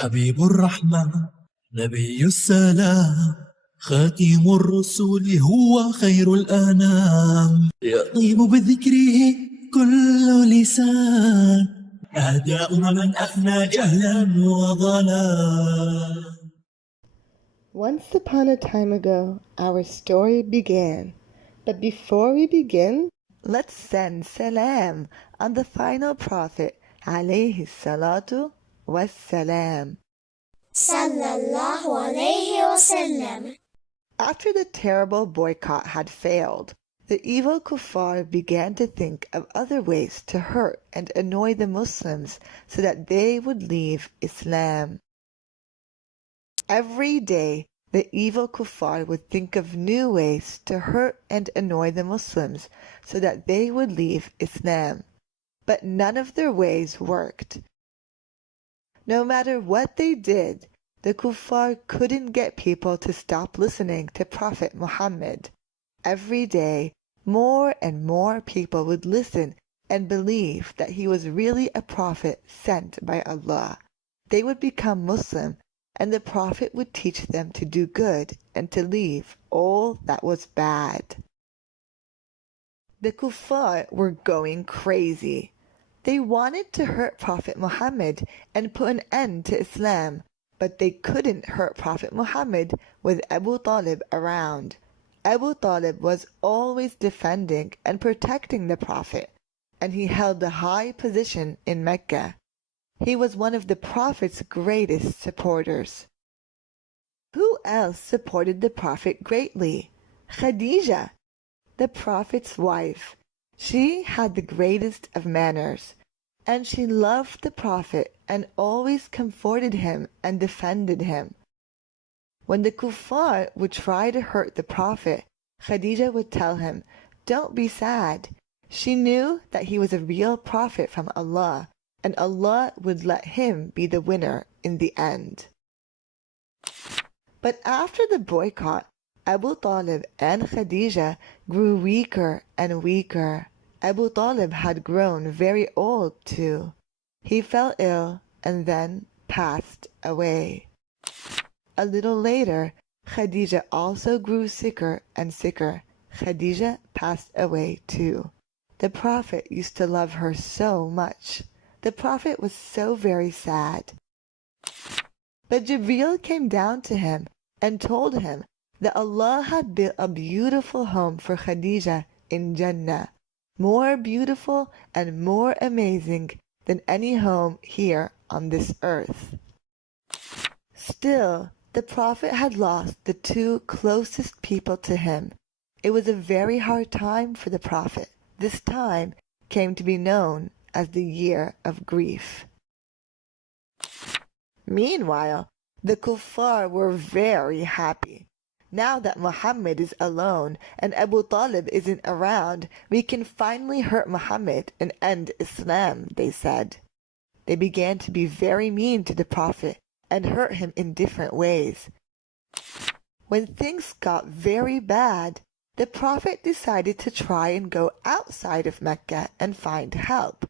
حبيب الرحمة نبي السلام خاتم الرسول هو خير الأنام يطيب بذكره كل لسان أهداء من أفنى جهلا وضلال. Once upon a time ago, our story began. But before we begin, let's send salam on the final prophet, alayhi salatu wassalam. Sallallahu alayhi wasallam. After the terrible boycott had failed, the evil kuffar began to think of other ways to hurt and annoy the Muslims so that they would leave Islam. Every day, the evil kuffar would think of new ways to hurt and annoy the Muslims so that they would leave Islam. But none of their ways worked. No matter what they did, the kuffar couldn't get people to stop listening to Prophet Muhammad. Every day, more and more people would listen and believe that he was really a prophet sent by Allah. They would become Muslim, and the Prophet would teach them to do good and to leave all that was bad. The kuffar were going crazy. They wanted to hurt Prophet Muhammad and put an end to Islam, but they couldn't hurt Prophet Muhammad with Abu Talib around. Abu Talib was always defending and protecting the Prophet, and he held a high position in Mecca. He was one of the Prophet's greatest supporters. Who else supported the Prophet greatly? Khadija, the Prophet's wife. She had the greatest of manners, and she loved the Prophet and always comforted him and defended him. When the kuffar would try to hurt the Prophet, Khadija would tell him, "Don't be sad." She knew that he was a real prophet from Allah, and Allah would let him be the winner in the end. But after the boycott, Abu Talib and Khadija grew weaker and weaker. Abu Talib had grown very old too. He fell ill and then passed away. A little later, Khadija also grew sicker and sicker. Khadija passed away too. The Prophet used to love her so much. The Prophet was so very sad. But Jibreel came down to him and told him that Allah had built a beautiful home for Khadija in Jannah, more beautiful and more amazing than any home here on this earth. Still, the Prophet had lost the two closest people to him. It was a very hard time for the Prophet. This time came to be known as the year of grief. Meanwhile, the kuffar were very happy. Now that Muhammad is alone and Abu Talib isn't around, we can finally hurt Muhammad and end Islam, they said. They began to be very mean to the Prophet and hurt him in different ways. When things got very bad, the Prophet decided to try and go outside of Mecca and find help.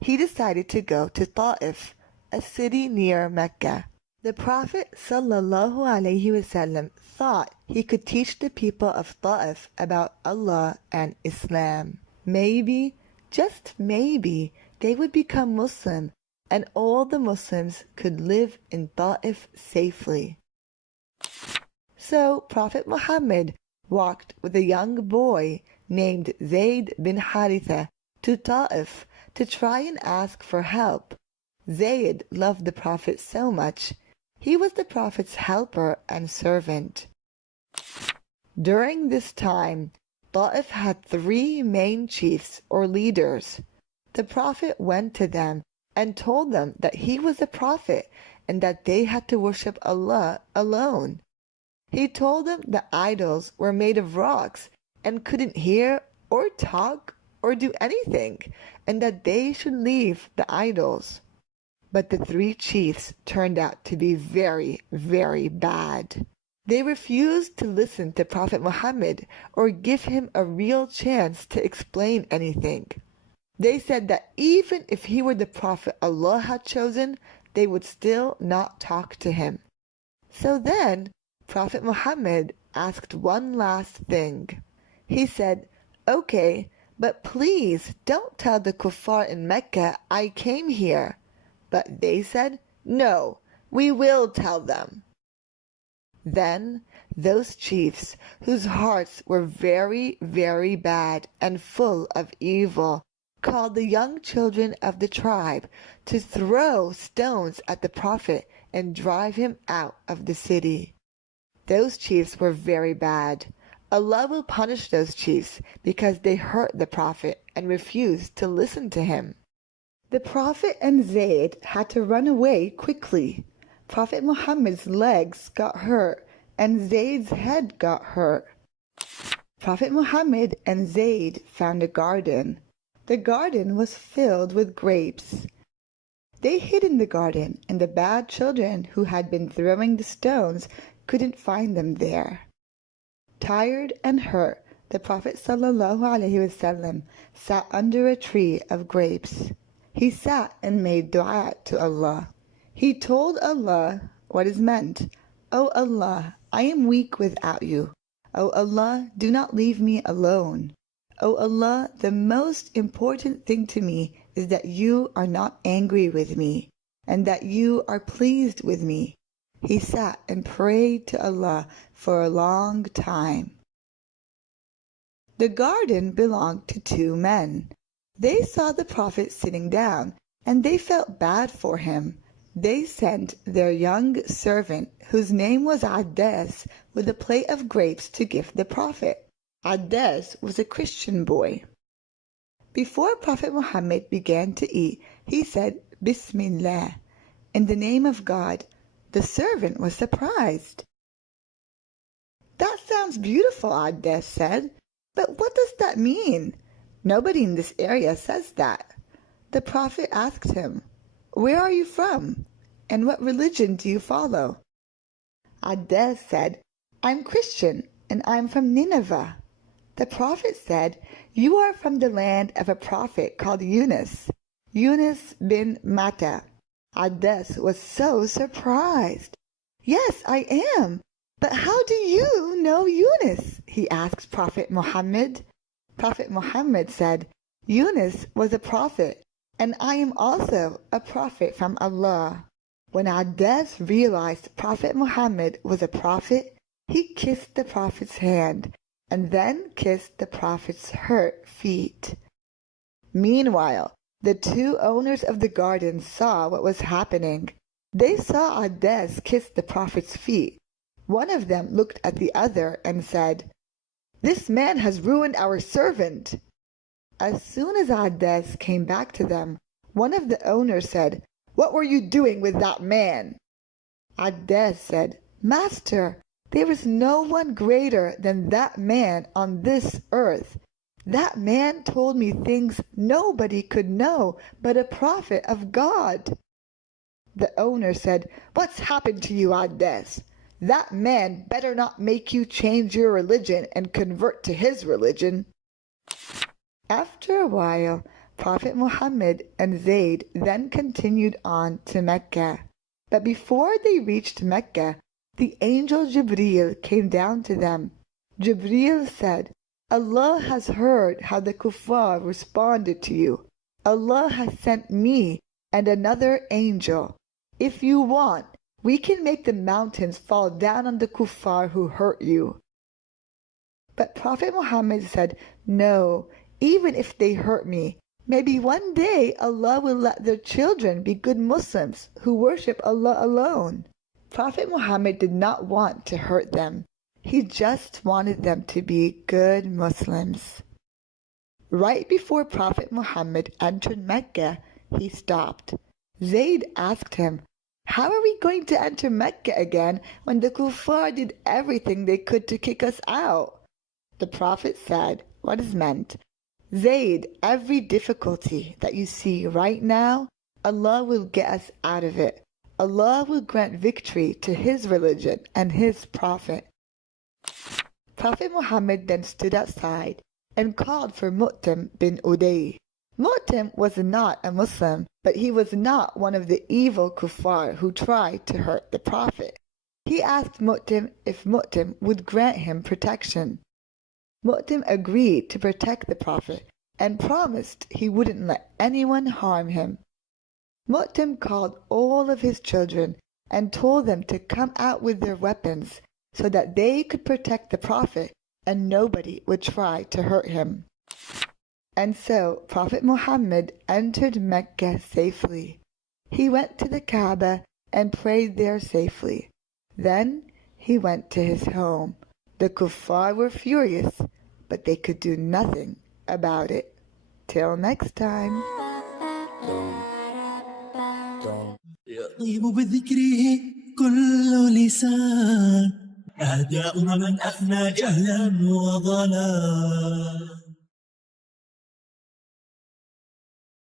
He decided to go to Taif, a city near Mecca. The Prophet ﷺ thought he could teach the people of Taif about Allah and Islam. Maybe, just maybe, they would become Muslim and all the Muslims could live in Taif safely. So Prophet Muhammad walked with a young boy named Zayd bin Haritha to Taif to try and ask for help. Zayd loved the Prophet so much. He was the Prophet's helper and servant. During this time, Taif had 3 main chiefs or leaders. The Prophet went to them and told them that he was a prophet and that they had to worship Allah alone. He told them the idols were made of rocks and couldn't hear or talk or do anything, and that they should leave the idols. But the 3 chiefs turned out to be very, very bad. They refused to listen to Prophet Muhammad or give him a real chance to explain anything. They said that even if he were the Prophet Allah had chosen, they would still not talk to him. So then Prophet Muhammad asked one last thing. He said, "Okay, but please don't tell the kuffar in Mecca I came here." But they said, "No, we will tell them." Then those chiefs, whose hearts were very, very bad and full of evil, called the young children of the tribe to throw stones at the Prophet and drive him out of the city. Those chiefs were very bad. Allah will punish those chiefs because they hurt the Prophet and refused to listen to him. The Prophet and Zayd had to run away quickly. Prophet Muhammad's legs got hurt and Zayd's head got hurt. Prophet Muhammad and Zayd found a garden. The garden was filled with grapes. They hid in the garden, and the bad children who had been throwing the stones couldn't find them there. Tired and hurt, the Prophet ﷺ sat under a tree of grapes. He sat and made dua to Allah. He told Allah what is meant. "O Allah, I am weak without you. O Allah, do not leave me alone. O Allah, the most important thing to me is that you are not angry with me, and that you are pleased with me." He sat and prayed to Allah for a long time. The garden belonged to two men. They saw the Prophet sitting down, and they felt bad for him. They sent their young servant, whose name was Addes, with a plate of grapes to give the Prophet. Addes was a Christian boy. Before Prophet Muhammad began to eat, he said, "Bismillah," in the name of God. The servant was surprised. "That sounds beautiful," Addes said, "but what does that mean? Nobody in this area says that." The Prophet asked him, "Where are you from? And what religion do you follow?" Addes said, "I'm Christian, and I'm from Nineveh." The Prophet said, "You are from the land of a prophet called Yunus bin Matta." Addes was so surprised. "Yes, I am. But how do you know Yunus?" he asked Prophet Muhammad. Prophet Muhammad said, "Yunus was a prophet, and I am also a prophet from Allah." When Addes realized Prophet Muhammad was a prophet, he kissed the Prophet's hand and then kissed the Prophet's hurt feet. Meanwhile, the two owners of the garden saw what was happening. They saw Addes kiss the Prophet's feet. One of them looked at the other and said, "This man has ruined our servant." As soon as Addes came back to them, one of the owners said, "What were you doing with that man?" Addes said, "Master, there is no one greater than that man on this earth. That man told me things nobody could know but a prophet of God." The owner said, "What's happened to you, Addes? That man better not make you change your religion and convert to his religion." After a while, Prophet Muhammad and Zayd then continued on to Mecca. But before they reached Mecca, the angel Jibreel came down to them. Jibreel said, "Allah has heard how the kuffar responded to you. Allah has sent me and another angel. If you want, we can make the mountains fall down on the kuffar who hurt you." But Prophet Muhammad said, "No, even if they hurt me, maybe one day Allah will let their children be good Muslims who worship Allah alone." Prophet Muhammad did not want to hurt them. He just wanted them to be good Muslims. Right before Prophet Muhammad entered Mecca, he stopped. Zayd asked him, "How are we going to enter Mecca again when the kuffar did everything they could to kick us out?" The Prophet said, "What is meant? Zayd, every difficulty that you see right now, Allah will get us out of it. Allah will grant victory to His religion and His Prophet." Prophet Muhammad then stood outside and called for Mu'tam bin Uday. Mu'tim was not a Muslim, but he was not one of the evil kuffar who tried to hurt the Prophet. He asked Mu'tim if Mu'tim would grant him protection. Mu'tim agreed to protect the Prophet and promised he wouldn't let anyone harm him. Mu'tim called all of his children and told them to come out with their weapons so that they could protect the Prophet and nobody would try to hurt him. And so Prophet Muhammad entered Mecca safely. He went to the Kaaba and prayed there safely. Then he went to his home. The kuffar were furious, but they could do nothing about it. Till next time. يطيب بذكره كل لسان أهداء من أفنى جهلا وضلال